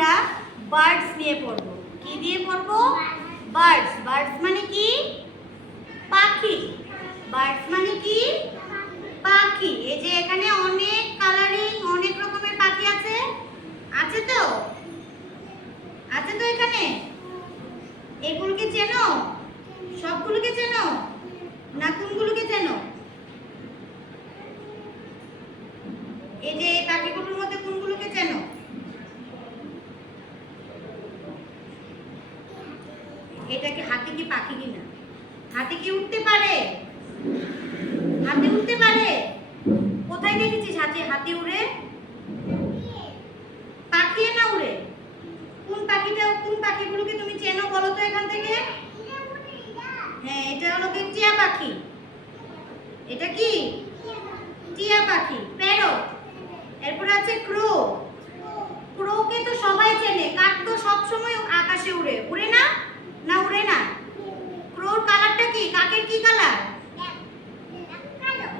আমরা বার্ডস নিয়ে পড়ব। কি দিয়ে পড়ব? বার্ডস। বার্ডস মানে কি? পাখি। বার্ডস মানে কি? পাখি। এই যে এখানে অনেক কালারিং অনেক রকমের পাখি আছে। আছে তো? আছে তো এখানে? এগুলোকে চেনো? সবগুলোকে চেনো না কোনগুলোকে চেনো? এই যে এই পাখিগুলোর মধ্যে কোনগুলোকে চেনো? এটা কি হাতি কি পাখি কিনা? হাতি কি উঠতে পারে? হাতি উঠতে পারে? কোথায় দেখেছিস হাতি উড়ে? পাখি না উড়ে? কোন পাখিগুলোকে তুমি চেনো বলো তো এখান থেকে? হ্যাঁ, এটা হলো কি টিয়া পাখি। এটা কি? টিয়া পাখি। প্যারট। এরপর আছে ক্রো। ক্রোকে তো সবাই চেনে। কাক তো সব সময় আকাশে উড়ে। উড়ে না? না উড়ে না? ক্রোর কালারটা কি? কাকের কি কালার?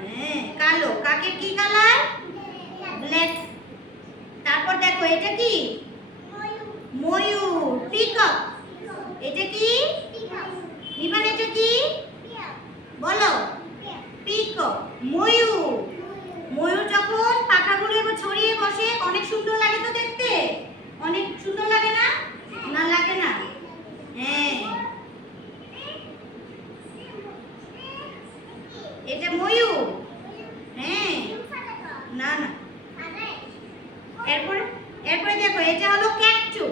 হ্যাঁ, কালো। কাকের কি কালার? ব্ল্যাক। তারপর দেখো এটা কি? ময়ূর। পিকক। এটা কি? নিবান এটা কি? বলো। পিকক। ময়ূর। ময়ূর যখন পাখাগুলো এবার ছড়িয়ে বসে অনেক সুন্দর লাগে তো দেখতে। অনেক সুন্দর লাগে না? না লাগে না? হ্যাঁ, এটা ময়ূর। হ্যাঁ, না না। এরপরে এরপরে দেখো এটা হলো ক্যাকটু।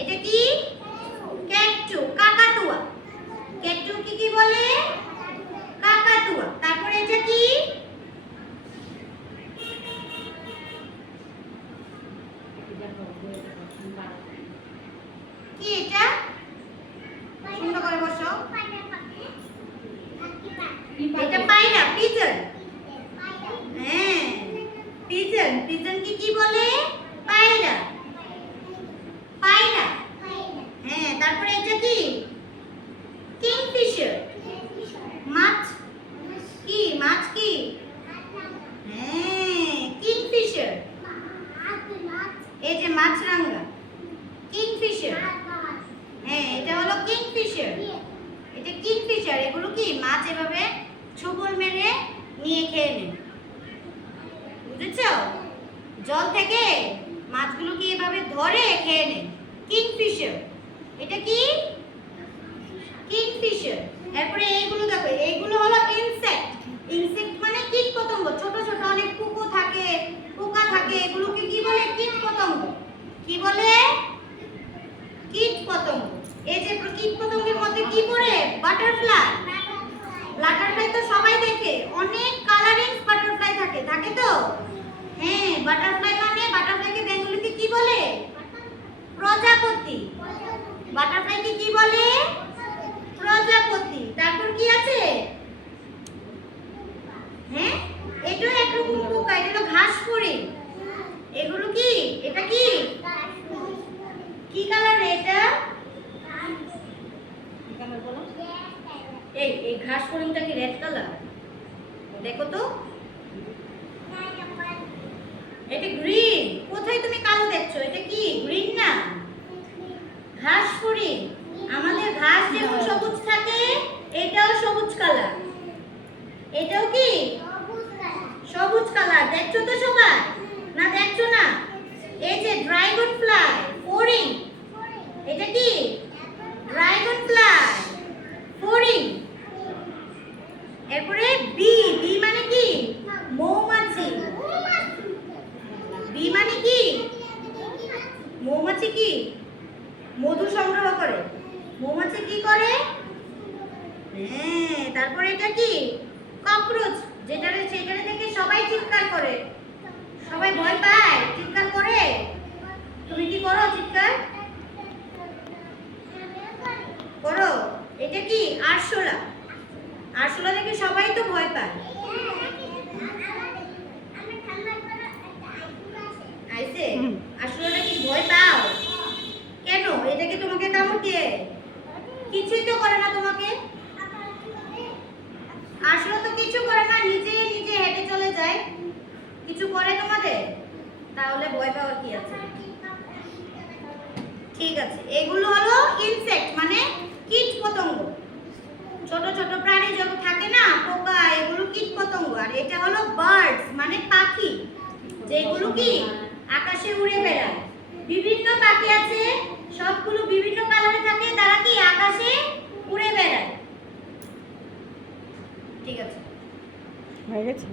এটা কি? ক্যাকটু। কাকাতুয়া। ক্যাকটু কি কি বলে? কাকাতুয়া। তারপরে এটা কি? কি এটা? সুন্দর করে বসো। এটা পায়রা। পিজন। হ্যাঁ, পিজন। পিজন কি বলে? পায়রা। পায়রা। হ্যাঁ, তারপরে এটা কি? কিংফিশার। মাছ। কি মাছ? কি? হ্যাঁ, কিংফিশার। এই যে মাছরাঙা। কিংফিশার। হ্যাঁ, এটা হলো কিংফিশার। এটা কিংফিশার। এগুলো কি মাছ এভাবে ছোবল মেরে নিয়ে খেয়ে নেয়। বুঝেছো? জল থেকে মাছগুলোকে এভাবে ধরে খেয়ে নেয়। কিংফিশার। এটা কি? কিংফিশার। এরপরে এইগুলো দেখো, এইগুলো হলো ইনসেক্ট। ইনসেক্ট মানে কীটপতঙ্গ। ছোট ছোট অনেক পোকা থাকে। এগুলোকে কি বলে? কীটপতঙ্গ। কি বলে? কীটপতঙ্গ। এই যে কীটপতঙ্গের মধ্যে কি পড়ে? বাটারফ্লাই। বাটারফ্লাই তো সবাই দেখে। অনেক কালারিং বাটারফ্লাই থাকে। থাকে তো? হ্যাঁ, বাটারফ্লাই মানে বাটারফ্লাইকে বেঙ্গলিতে কি বলে? প্রজাপতি। বাটারফ্লাইকে কি বলে? প্রজাপতি। তারপর কি আছে? হ্যাঁ, এটাও একরকম পোকা। এটা হলো ঘাসফড়িং। এগুলো কি? এটা কি? কি কালার এটা? এই ঘাসফড়িংটা কি রেড কালার? দেখো তো। এটা গ্রিন। কোথায় তুমি কালো দেখছো? এটা কি? গ্রিন না? ঘাসফড়িং। আমাদের ঘাস যেমন সবুজ থাকে, এটাও সবুজ কালার। এটাও কি? সবুজ কালার। দেখছো তো সবাই? না দেখছো না? এই যে ড্রাগন ফ্লাই। ফড়িং। এটা কি? Dragon fly. ফড়িং। এরপরে বি। বি মানে কি? মৌমাছি। বি মানে কি? মৌমাছি কি? মধু সংগ্রহ করে। মৌমাছি কি করে? হ্যাঁ, তারপরে এটা কি? ককরোচ। সেটারে দেখে সবাই চিৎকার করে। সবাই ভয় পায়, চিৎকার করে। তুমি কি করো চিৎকার? করো। এটা কি? আরশোলা। আরশোলা দেখে সবাই তো ভয় পায়। আইছে? আরশোলাটা কি ভয় পাও? কেন? এটা কি তোমাকে কামড় দিয়ে? কিছুই তো করে না তোমাকে। আরশোলা তো কিছু করে না, নিজে নিজে হেঁটে চলে যায়। কিছু করে তোমাদের? তাহলে ভয় পাওয়ার কি আছে? ঠিক আছে, এগুলো হলো ইনসেক্ট মানে কীট পতঙ্গ। ছোট ছোট প্রাণী যত থাকে না, পোকা, এগুলো কীট পতঙ্গ। আর এটা হলো বার্ডস মানে পাখি, যেগুলো কি আকাশে উড়ে বেড়ায়। বিভিন্ন পাখি আছে, সবগুলো বিভিন্ন কালারে থাকে, তারা কি আকাশে উড়ে বেড়ায়। ঠিক আছে, হয়ে গেছে।